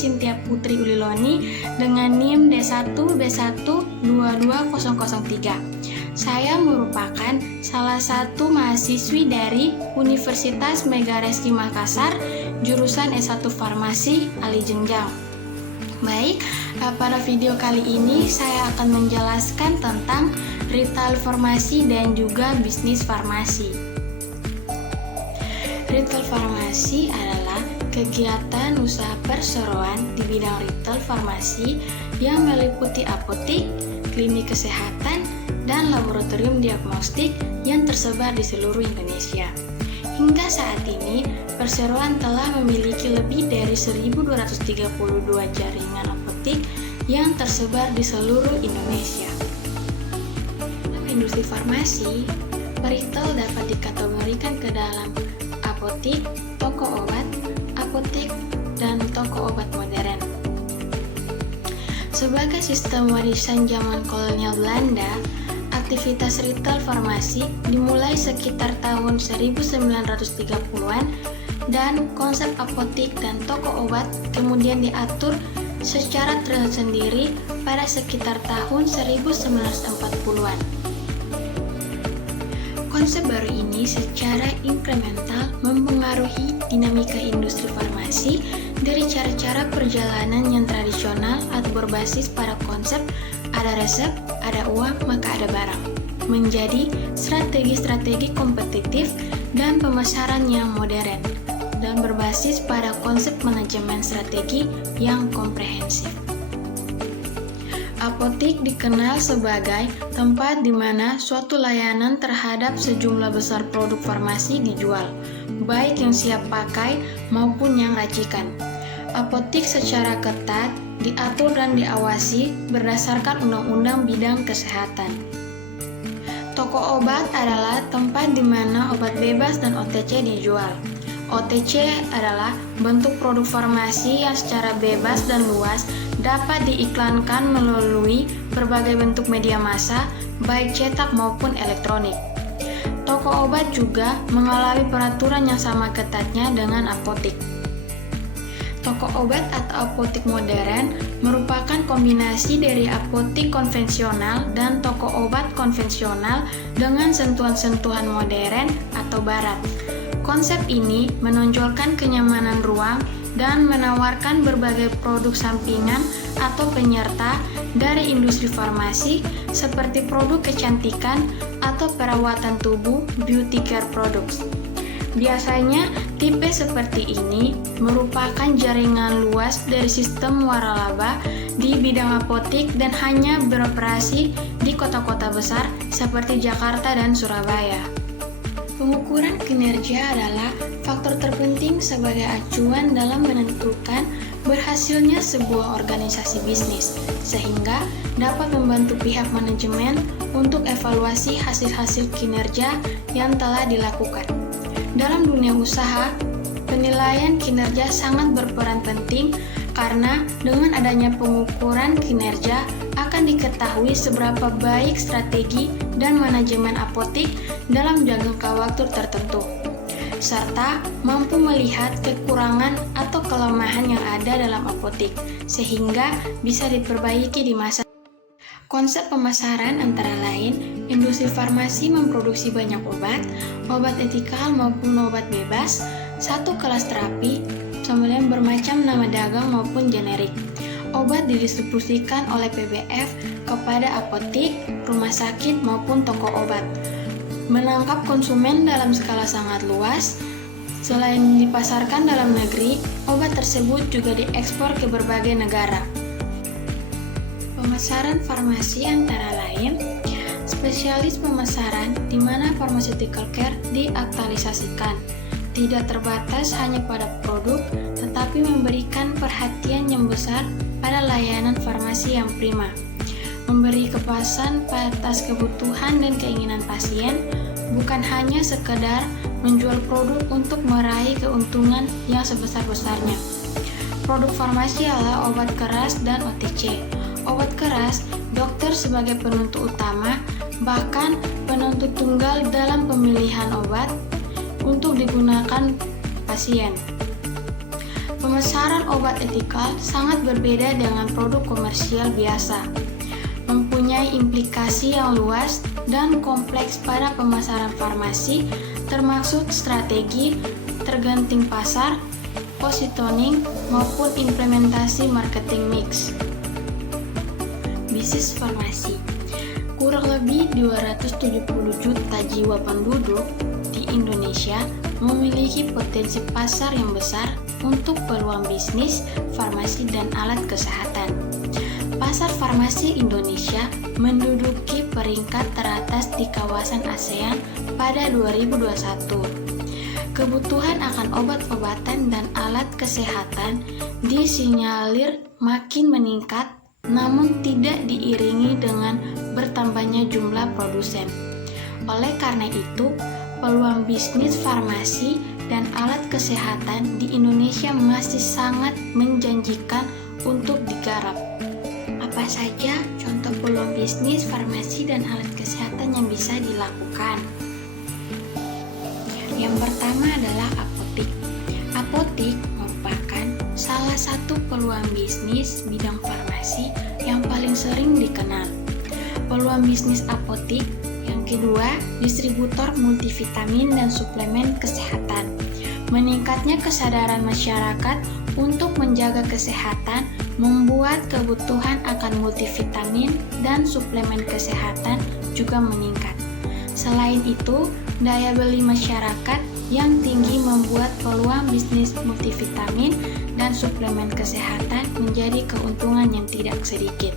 Cynthia Putri Uliloni dengan NIM D1B1222003. Saya merupakan salah satu mahasiswi dari Universitas Megareski Makassar, jurusan S1 Farmasi Ali Jenjang. Baik, pada video kali ini saya akan menjelaskan tentang retail farmasi dan juga bisnis farmasi. Retail farmasi adalah kegiatan usaha perseroan di bidang retail farmasi yang meliputi apotik, klinik kesehatan, dan laboratorium diagnostik yang tersebar di seluruh Indonesia. Hingga saat ini, perseroan telah memiliki lebih dari 1.232 jaringan apotik yang tersebar di seluruh Indonesia. Dalam industri farmasi, retail dapat dikategorikan ke dalam apotik, toko obat, apotek, dan toko obat modern. Sebagai sistem warisan zaman kolonial Belanda, aktivitas retail farmasi dimulai sekitar tahun 1930-an dan konsep apotik dan toko obat kemudian diatur secara tersendiri pada sekitar tahun 1940-an. Konsep baru ini secara inkremental mempengaruhi dinamika industri farmasi dari cara-cara perjalanan yang tradisional atau berbasis pada konsep ada resep, ada uang, maka ada barang, menjadi strategi-strategi kompetitif dan pemasaran yang modern dan berbasis pada konsep manajemen strategi yang komprehensif. Apotik dikenal sebagai tempat di mana suatu layanan terhadap sejumlah besar produk farmasi dijual, baik yang siap pakai maupun yang racikan. Apotik secara ketat diatur dan diawasi berdasarkan undang-undang bidang kesehatan. Toko obat adalah tempat di mana obat bebas dan OTC dijual. OTC adalah bentuk produk farmasi yang secara bebas dan luas dapat diiklankan melalui berbagai bentuk media massa, baik cetak maupun elektronik. Toko obat juga mengalami peraturan yang sama ketatnya dengan apotik. Toko obat atau apotik modern merupakan kombinasi dari apotik konvensional dan toko obat konvensional dengan sentuhan-sentuhan modern atau barat. Konsep ini menonjolkan kenyamanan ruang dan menawarkan berbagai produk sampingan atau penyerta dari industri farmasi seperti produk kecantikan atau perawatan tubuh, beauty care products. Biasanya, tipe seperti ini merupakan jaringan luas dari sistem waralaba di bidang apotik dan hanya beroperasi di kota-kota besar seperti Jakarta dan Surabaya. Pengukuran kinerja adalah faktor terpenting sebagai acuan dalam menentukan berhasilnya sebuah organisasi bisnis, sehingga dapat membantu pihak manajemen untuk evaluasi hasil-hasil kinerja yang telah dilakukan. Dalam dunia usaha, penilaian kinerja sangat berperan penting karena dengan adanya pengukuran kinerja akan diketahui seberapa baik strategi dan manajemen apotik dalam jangka waktu tertentu, serta mampu melihat kekurangan atau kelemahan yang ada dalam apotik, sehingga bisa diperbaiki di masa. Konsep pemasaran antara lain, industri farmasi memproduksi banyak obat, obat etikal maupun obat bebas, satu kelas terapi, kemudian bermacam nama dagang maupun generik. Obat didistribusikan oleh PBF kepada apotik, rumah sakit maupun toko obat. Menangkap konsumen dalam skala sangat luas. Selain dipasarkan dalam negeri, obat tersebut juga diekspor ke berbagai negara. Pemasaran farmasi antara lain, spesialis pemasaran di mana pharmaceutical care diaktualisasikan, tidak terbatas hanya pada produk, tetapi memberikan perhatian yang besar pada layanan farmasi yang prima, memberi kepastian atas kebutuhan dan keinginan pasien, bukan hanya sekedar menjual produk untuk meraih keuntungan yang sebesar-besarnya. Produk farmasi adalah obat keras dan OTC. Obat keras, dokter sebagai penentu utama, bahkan penentu tunggal dalam pemilihan obat untuk digunakan pasien. Pemasaran obat etikal sangat berbeda dengan produk komersial biasa, mempunyai implikasi yang luas dan kompleks pada pemasaran farmasi, termasuk strategi, terganting pasar, positioning, maupun implementasi marketing mix. Bisnis farmasi. Kurang lebih 270 juta jiwa penduduk di Indonesia memiliki potensi pasar yang besar untuk peluang bisnis farmasi dan alat kesehatan. Pasar farmasi Indonesia menduduki peringkat teratas di kawasan ASEAN pada 2021. Kebutuhan akan obat-obatan dan alat kesehatan disinyalir makin meningkat, namun tidak diiringi dengan bertambahnya jumlah produsen. Oleh karena itu, peluang bisnis farmasi dan alat kesehatan di Indonesia masih sangat menjanjikan untuk digarap. Apa saja contoh peluang bisnis farmasi dan alat kesehatan yang bisa dilakukan? Yang pertama adalah apotik. Apotik merupakan salah satu peluang bisnis bidang farmasi yang paling sering dikenal. Peluang bisnis apotik yang kedua, distributor multivitamin dan suplemen kesehatan. Meningkatnya kesadaran masyarakat untuk menjaga kesehatan membuat kebutuhan akan multivitamin dan suplemen kesehatan juga meningkat. Selain itu, daya beli masyarakat yang tinggi membuat peluang bisnis multivitamin dan suplemen kesehatan menjadi keuntungan yang tidak sedikit.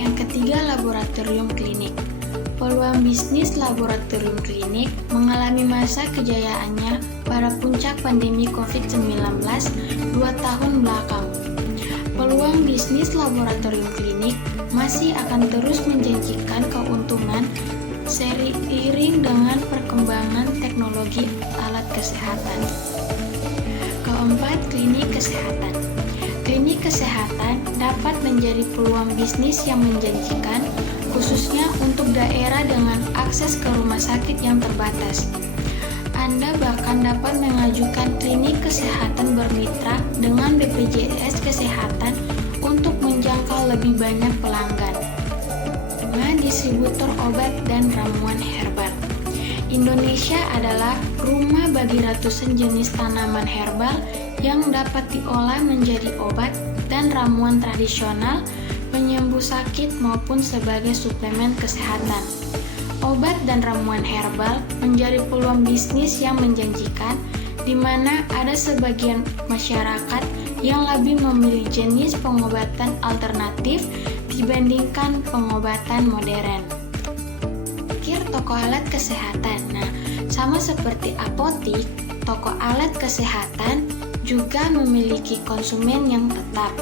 Yang ketiga, laboratorium klinik. Peluang bisnis laboratorium klinik mengalami masa kejayaannya pada puncak pandemi COVID-19 2 tahun belakang. Peluang bisnis laboratorium klinik masih akan terus menjanjikan keuntungan seiring dengan perkembangan teknologi alat kesehatan. Keempat, klinik kesehatan. Klinik kesehatan dapat menjadi peluang bisnis yang menjanjikan, khususnya untuk daerah dengan akses ke rumah sakit yang terbatas. Anda bahkan dapat mengajukan klinik kesehatan bermitra dengan BPJS Kesehatan untuk menjangkau lebih banyak pelanggan. Distributor obat dan ramuan herbal. Indonesia adalah rumah bagi ratusan jenis tanaman herbal yang dapat diolah menjadi obat dan ramuan tradisional, penyembuh sakit maupun sebagai suplemen kesehatan. Obat dan ramuan herbal menjadi peluang bisnis yang menjanjikan, di mana ada sebagian masyarakat yang lebih memilih jenis pengobatan alternatif dibandingkan pengobatan modern. Toko alat kesehatan. Nah, sama seperti apotik, toko alat kesehatan juga memiliki konsumen yang tetap,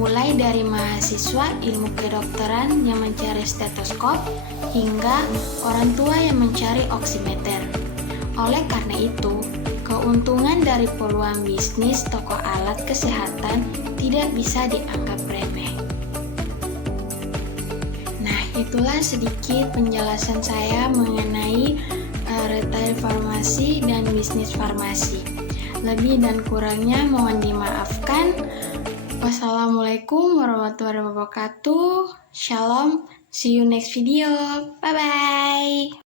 mulai dari mahasiswa ilmu kedokteran yang mencari stetoskop hingga orang tua yang mencari oximeter. Oleh karena itu, keuntungan dari peluang bisnis toko alat kesehatan tidak bisa dianggap remeh. Nah, itulah sedikit penjelasan saya mengenai retail farmasi dan bisnis farmasi. Lebih dan kurangnya mohon dimaafkan. Wassalamualaikum warahmatullahi wabarakatuh. Shalom. See you next video. Bye-bye.